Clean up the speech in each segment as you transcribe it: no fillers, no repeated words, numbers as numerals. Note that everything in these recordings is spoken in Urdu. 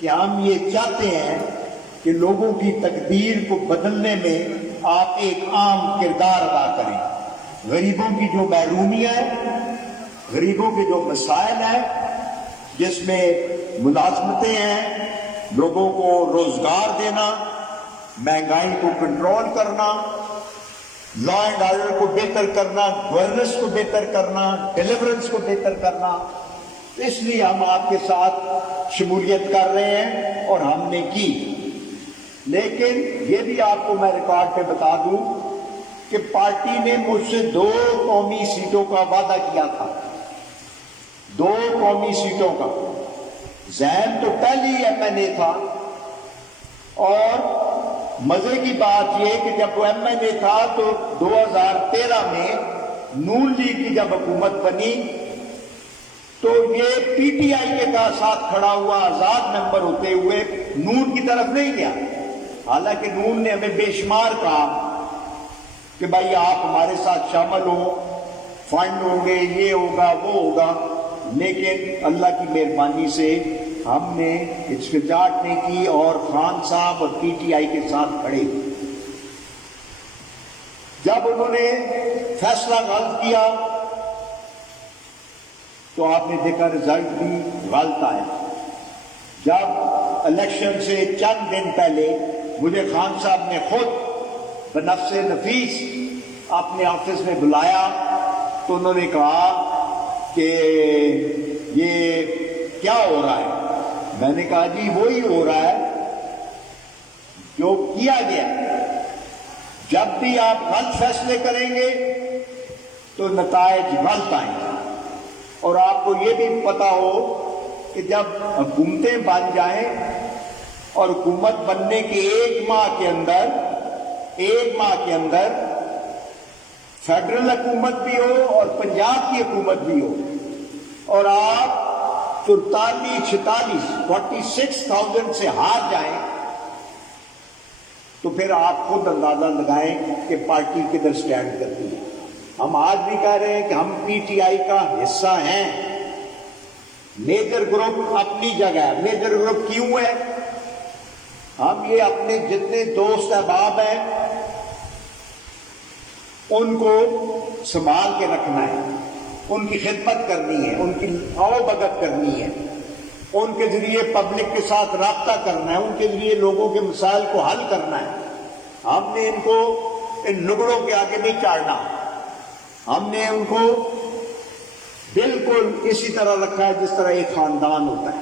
کہ ہم یہ چاہتے ہیں کہ لوگوں کی تقدیر کو بدلنے میں آپ ایک عام کردار ادا کریں. غریبوں کی جو محرومیاں ہیں، غریبوں کے جو مسائل ہیں، جس میں ملازمتیں ہیں، لوگوں کو روزگار دینا، مہنگائی کو کنٹرول کرنا، لا اینڈ آرڈر کو بہتر کرنا، گورننس کو بہتر کرنا، ڈیلیورنس کو بہتر کرنا، اس لیے ہم آپ کے ساتھ شمولیت کر رہے ہیں اور ہم نے کی. لیکن یہ بھی آپ کو میں ریکارڈ پہ بتا دوں کہ پارٹی نے مجھ سے 2 قومی سیٹوں کا وعدہ کیا تھا. 2 قومی سیٹوں کا. ذہن تو پہلی ایم این اے تھا، اور مزے کی بات یہ کہ جب وہ ایم این اے تھا تو 2013 میں نون لیگ کی جب حکومت بنی تو یہ پی ٹی آئی کے ساتھ کھڑا ہوا آزاد ممبر ہوتے ہوئے نون کی طرف نہیں گیا. حالانکہ نون نے ہمیں بے شمار کہا کہ بھائی آپ ہمارے ساتھ شامل ہوں، فنڈ ہوں گے، یہ ہوگا وہ ہوگا، لیکن اللہ کی مہربانی سے ہم نے ہچکچاہٹ نہیں کی اور خان صاحب اور پی ٹی آئی کے ساتھ کھڑے. جب انہوں نے فیصلہ غلط کیا تو آپ نے دیکھا رزلٹ بھی غلط آیا. جب الیکشن سے چند دن پہلے مجھے خان صاحب نے خود بنفس نفیس اپنے آفس میں بلایا تو انہوں نے کہا کہ یہ کیا ہو رہا ہے. میں نے کہا جی وہی ہو رہا ہے جو کیا گیا. جب بھی آپ غلط فیصلے کریں گے تو نتائج غلط آئیں گے. اور آپ کو یہ بھی پتا ہو کہ جب حکومتیں بن جائیں اور حکومت بننے کے 1 ماہ کے اندر فیڈرل حکومت بھی ہو اور پنجاب کی حکومت بھی ہو اور آپ 46,000 سے ہار جائیں تو پھر آپ خود اندازہ لگائیں کہ پارٹی کدھر سٹینڈ کرتی ہے. ہم آج بھی کہہ رہے ہیں کہ ہم پی ٹی آئی کا حصہ ہیں. میجر گروپ اپنی جگہ ہے. میجر گروپ کیوں ہے؟ ہم یہ اپنے جتنے دوست احباب ہیں ان کو سنبھال کے رکھنا ہے، ان کی خدمت کرنی ہے، ان کی آؤ بھگت کرنی ہے، ان کے ذریعے پبلک کے ساتھ رابطہ کرنا ہے، ان کے ذریعے لوگوں کے مسائل کو حل کرنا ہے. ہم نے ان کو ان لگڑوں کے آگے نہیں چاڑنا. ہم نے ان کو بالکل اسی طرح رکھا ہے جس طرح ایک خاندان ہوتا ہے.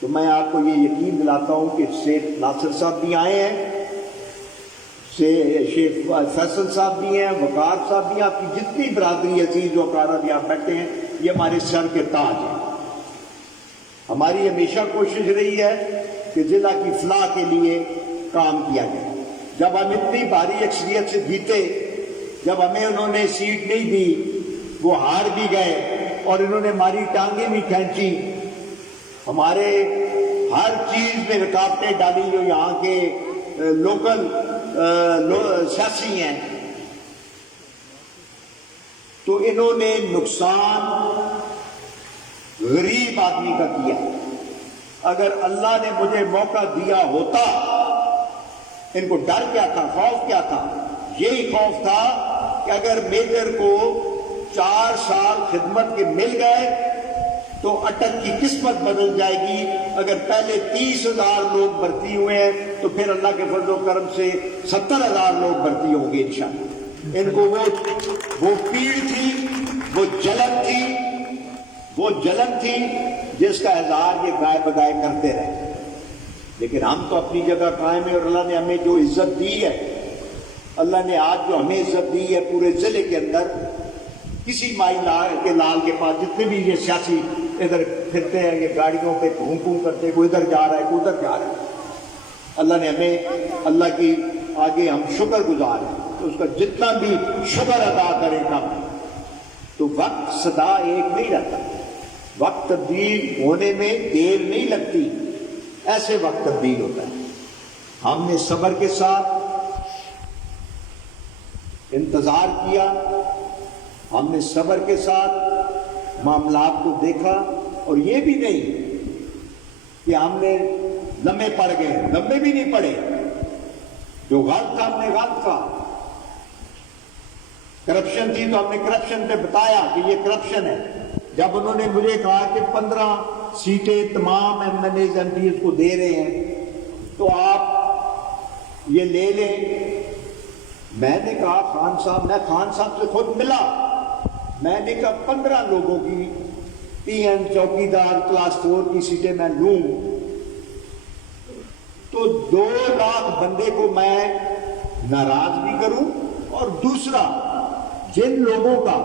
تو میں آپ کو یہ یقین دلاتا ہوں کہ شیخ ناصر صاحب بھی آئے ہیں، شیخ فیصل صاحب بھی ہیں، وقار صاحب بھی ہیں، آپ کی جتنی برادری عزیز وقارہ بھی آپ بیٹھے ہیں، یہ ہمارے سر کے تاج ہیں. ہماری ہمیشہ کوشش رہی ہے کہ ضلع کی فلاح کے لیے کام کیا جائے. جب ہم اتنی بھاری اکثریت سے جیتے، جب ہمیں انہوں نے سیٹ نہیں دی، وہ ہار بھی گئے اور انہوں نے ہماری ٹانگیں بھی کھینچی، ہمارے ہر چیز میں رکاوٹیں ڈالی جو یہاں کے لوکل سیاسی ہیں، تو انہوں نے نقصان غریب آدمی کا کیا. اگر اللہ نے مجھے موقع دیا ہوتا، ان کو ڈر کیا تھا، خوف کیا تھا؟ یہی خوف تھا کہ اگر میجر کو 4 سال خدمت کے مل گئے تو اٹک کی قسمت بدل جائے گی. اگر پہلے 30,000 لوگ بھرتی ہوئے ہیں تو پھر اللہ کے فضل و کرم سے 70,000 لوگ بھرتی ہوں گے انشاءاللہ. ان کو وہ پیڑ تھی، وہ جلن تھی جس کا اظہار یہ گائے بگائے کرتے رہے. لیکن ہم تو اپنی جگہ قائم ہیں اور اللہ نے ہمیں جو عزت دی ہے، اللہ نے آج جو ہمیں عزت دی ہے پورے ضلع کے اندر، کسی مائی لال کے پاس جتنے بھی یہ سیاسی ادھر پھرتے ہیں، یہ گاڑیوں پہ گھوم گھوم کرتے، کوئی ادھر جا رہا ہے کوئی ادھر جا رہا ہے، اللہ نے ہمیں، اللہ کی آگے ہم شکر گزار ہیں. تو اس کا جتنا بھی شکر ادا کرے کم. تو وقت سدا ایک نہیں رہتا، وقت تبدیل ہونے میں دیر نہیں لگتی، ایسے وقت تبدیل ہوتا ہے. ہم نے صبر کے ساتھ انتظار کیا، ہم نے صبر کے ساتھ معاملات کو دیکھا، اور یہ بھی نہیں کہ ہم نے لمبے پڑ گئے، لمبے بھی نہیں پڑے، جو غلط تھا ہم نے غلط کہا، کرپشن تھی تو ہم نے کرپشن پہ بتایا کہ یہ کرپشن ہے۔ جب انہوں نے مجھے کہا کہ 15 سیٹیں تمام ایم ایل ایم پی کو دے رہے ہیں تو آپ یہ لے لیں، میں نے کہا خان صاحب، میں خان صاحب سے خود ملا، میں نے کہا 15 لوگوں کی پی ایم چوکیدار کلاس 4 کی سیٹیں میں لوں تو 2 لاکھ بندے کو میں ناراض بھی کروں، اور دوسرا جن لوگوں کا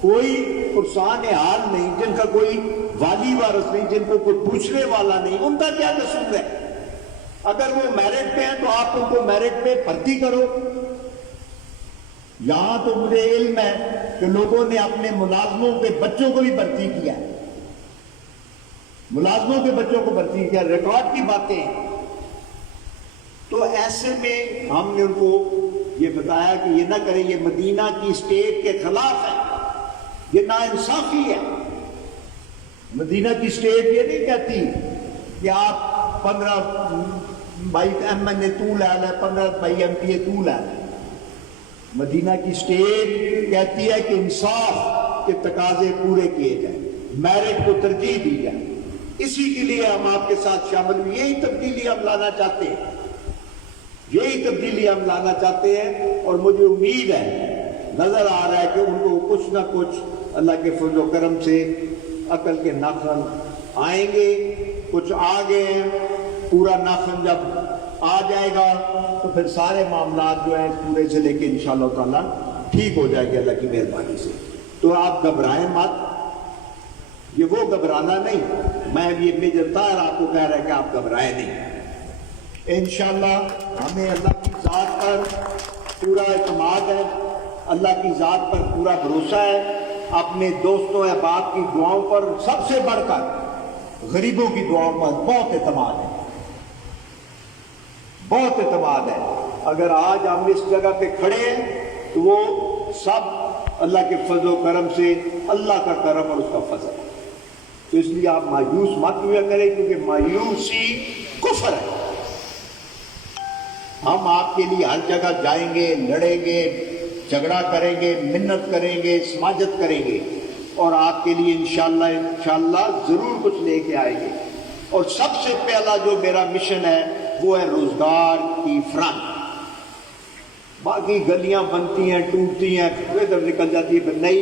کوئی پرسان حال نہیں، جن کا کوئی والی وارث نہیں، جن کو کوئی پوچھنے والا نہیں، ان کا کیا قصور ہے؟ اگر وہ میرٹ پہ ہیں تو آپ ان کو میرٹ پہ بھرتی کرو۔ یہاں تو مجھے علم ہے کہ لوگوں نے اپنے ملازموں کے بچوں کو بھی بھرتی کیا، ملازموں کے بچوں کو بھرتی کیا، ریکارڈ کی باتیں ہیں۔ تو ایسے میں ہم نے ان کو یہ بتایا کہ یہ نہ کریں، یہ مدینہ کی اسٹیٹ کے خلاف ہے، یہ ناانصافی ہے۔ مدینہ کی اسٹیٹ یہ نہیں کہتی کہ آپ 15 بھائی ایم این اے تو لے لے، 15 بھائی ایم پی اے تو لے لے۔ مدینہ کی اسٹیٹ کہتی ہے کہ انصاف کے تقاضے پورے کیے جائیں، میرٹ کو ترجیح دی جائے۔ اسی کے لیے ہم آپ کے ساتھ شامل ہوئے، یہی تبدیلی ہم لانا چاہتے ہیں، یہی تبدیلی ہم لانا چاہتے ہیں۔ اور مجھے امید ہے، نظر آ رہا ہے کہ ان کو کچھ نہ کچھ اللہ کے فضل و کرم سے عقل کے ناخن آئیں گے، کچھ آ گئے ہیں، پورا ناخن جب آ جائے گا تو پھر سارے معاملات جو ہیں پورے ضلع کے انشاءاللہ تعالیٰ ٹھیک ہو جائے گے اللہ کی مہربانی سے۔ تو آپ گھبرائیں مت، یہ وہ گھبرانا نہیں، میں یہ میجر طاہر آپ کو کہہ رہا ہے کہ آپ گھبرائیں نہیں۔ انشاءاللہ ہمیں اللہ کی ذات پر پورا اعتماد ہے، اللہ کی ذات پر پورا بھروسہ ہے، اپنے دوستوں احباب کی دعاؤں پر، سب سے بڑھ کر غریبوں کی دعاؤں پر بہت اعتماد ہے، بہت اعتماد ہے۔ اگر آج ہم اس جگہ پہ کھڑے ہیں تو وہ سب اللہ کے فضل و کرم سے، اللہ کا کرم اور اس کا فضل ہے۔ تو اس لیے آپ مایوس مت ہوا کریں، کیونکہ مایوسی کفر ہے۔ ہم آپ کے لیے ہر جگہ جائیں گے، لڑیں گے، جھگڑا کریں گے، منت کریں گے، سماجت کریں گے، اور آپ کے لیے انشاءاللہ ضرور کچھ لے کے آئیں گے۔ اور سب سے پہلا جو میرا مشن ہے وہ ہے روزگار کی فرنٹ۔ باقی گلیاں بنتی ہیں، ٹوٹتی ہیں، ادھر نکل جاتی ہے، نئی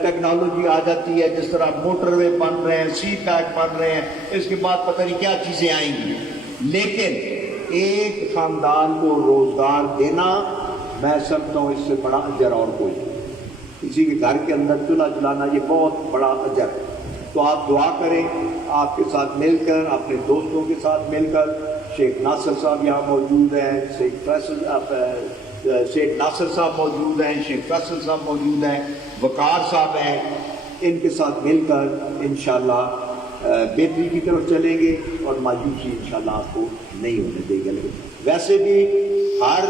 ٹیکنالوجی آ جاتی ہے، جس طرح موٹر وے بن رہے ہیں، سی پیک بن رہے ہیں، اس کے بعد پتہ نہیں کیا چیزیں آئیں گی، لیکن ایک خاندان کو روزگار دینا، میں سمجھتا ہوں اس سے بڑا اجر اور کوئی نہیں۔ کسی کے گھر کے اندر چولہا جلانا یہ بہت بڑا اجر ہے۔ تو آپ دعا کریں، آپ کے ساتھ مل کر، اپنے دوستوں کے ساتھ مل کر، شیخ ناصر صاحب یہاں موجود ہیں، شیخ ناصر صاحب موجود ہیں، شیخ فیصل صاحب موجود ہیں، وقار صاحب ہیں، ان کے ساتھ مل کر انشاءاللہ بہتری کی طرف چلیں گے، اور مایوسی انشاءاللہ آپ کو نہیں ہونے دیں گے۔ ویسے بھی ہر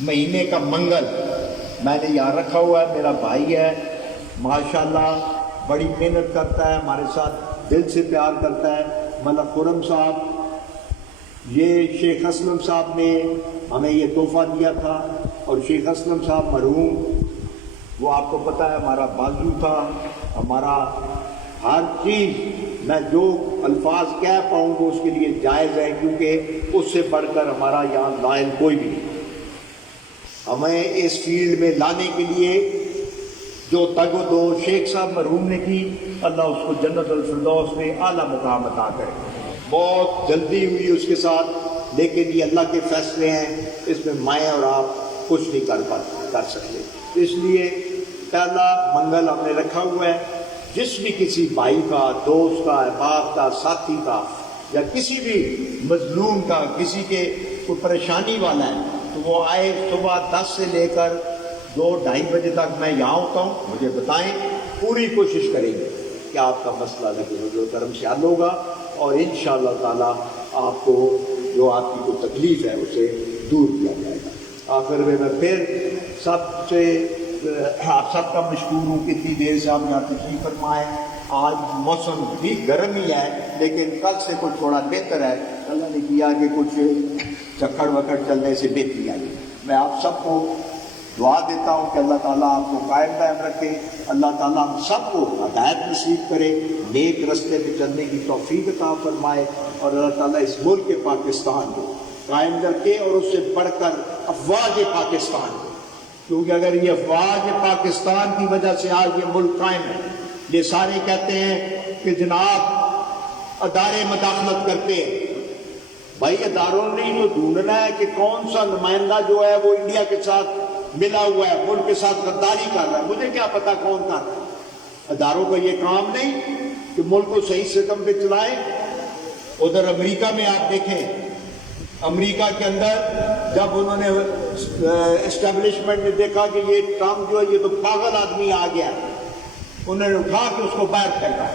مہینے کا منگل میں نے یہاں رکھا ہوا ہے، میرا بھائی ہے، ماشاءاللہ بڑی محنت کرتا ہے، ہمارے ساتھ دل سے پیار کرتا ہے، ملک خرم صاحب، یہ شیخ اسلم صاحب نے ہمیں یہ تحفہ دیا تھا، اور شیخ اسلم صاحب مرحوم، وہ آپ کو پتہ ہے ہمارا بازو تھا، ہمارا ہر چیز، میں جو الفاظ کہہ پاؤں وہ اس کے لیے جائز ہے، کیونکہ اس سے بڑھ کر ہمارا یہاں لائن کوئی بھی نہیں۔ ہمیں اس فیلڈ میں لانے کے لیے جو تگ و دو شیخ صاحب مرحوم نے کی، اللہ اس کو جنت الفردوس میں اعلیٰ مقام عطا کرے۔ بہت جلدی ہوئی اس کے ساتھ، لیکن یہ اللہ کے فیصلے ہیں، اس میں میں اور آپ کچھ نہیں کر سکتے۔ اس لیے پہلا منگل ہم نے رکھا ہوا ہے، جس بھی کسی بھائی کا، دوست کا، احباب کا، ساتھی کا، یا کسی بھی مظلوم کا، کسی کے کوئی پریشانی والا ہے، تو وہ آئے، صبح 10 سے لے کر 2-2:30 بجے تک میں یہاں ہوتا ہوں، مجھے بتائیں، پوری کوشش کریں گے کہ آپ کا مسئلہ اللہ کے فضل و کرم سے حل ہوگا، اور انشاءاللہ تعالیٰ آپ کو جو آپ کی کوئی تکلیف ہے اسے دور کیا جائے گا۔ آخر میں پھر سب سے آپ سب کا مشکور ہوں کہ اتنی دیر سے آپ یہاں تشریف فرمائیں۔ آج موسم بھی گرم ہی ہے لیکن کل سے کچھ تھوڑا بہتر ہے. اللہ نے کیا کہ کچھ چکھڑ وکڑ چلنے سے بہتری آئی. میں آپ سب کو دعا دیتا ہوں کہ اللہ تعالیٰ آپ کو قائم دائم رکھے. اللہ تعالیٰ ہم سب کو ہدایت نصیب کرے, نیک رستے پہ چلنے کی توفیق عطا فرمائے, اور اللہ تعالیٰ اس ملک پاکستان کو قائم رکھے اور اس سے بڑھ کر افواج پاکستان کو, کیونکہ اگر یہ افواج پاکستان کی وجہ سے آج یہ ملک قائم ہے. یہ سارے کہتے ہیں کہ جناب ادارے مداخلت کرتے ہیں. بھائی اداروں نے تو ڈھونڈنا ہے کہ کون سا نمائندہ جو ہے وہ انڈیا کے ساتھ ملا ہوا ہے, ملک کے ساتھ غداری کر رہا ہے. مجھے کیا پتا کون کر رہا ہے. اداروں کا یہ کام نہیں کہ ملک کو صحیح سسٹم پہ چلائیں. ادھر امریکہ میں آپ دیکھیں, امریکہ کے اندر جب انہوں نے اسٹیبلشمنٹ نے دیکھا کہ یہ ٹرمپ جو ہے یہ تو پاگل آدمی آ گیا, انہوں نے اٹھا کے اس کو باہر پھینکا.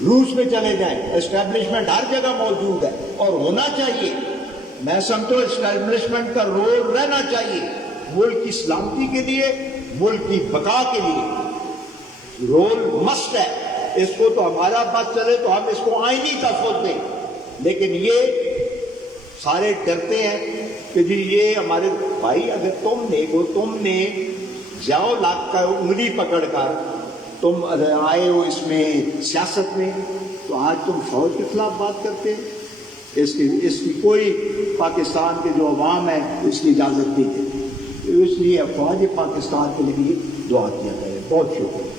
روس میں چلے جائیں, اسٹیبلشمنٹ ہر جگہ موجود ہے اور ہونا چاہیے. میں سمجھتا ہوں اسٹیبلشمنٹ کا رول رہنا چاہیے ملک کی سلامتی کے لیے, ملک کی بقا کے لیے رول مسٹ ہے. اس کو تو ہمارا بات چلے تو ہم اس کو آئینی تحفظ دیں, لیکن یہ سارے ڈرتے ہیں کہ جی یہ ہمارے بھائی, اگر تم نے جاؤ لاکھ کا انگلی پکڑ کر تم آئے ہو اس میں سیاست میں, تو آج تم فوج کے خلاف بات کرتے ہیں. اس کی کوئی پاکستان کے جو عوام ہے اس کی اجازت نہیں ہے. اس لیے افواج پاکستان کے لیے دعا کیا جائے. بہت شکریہ.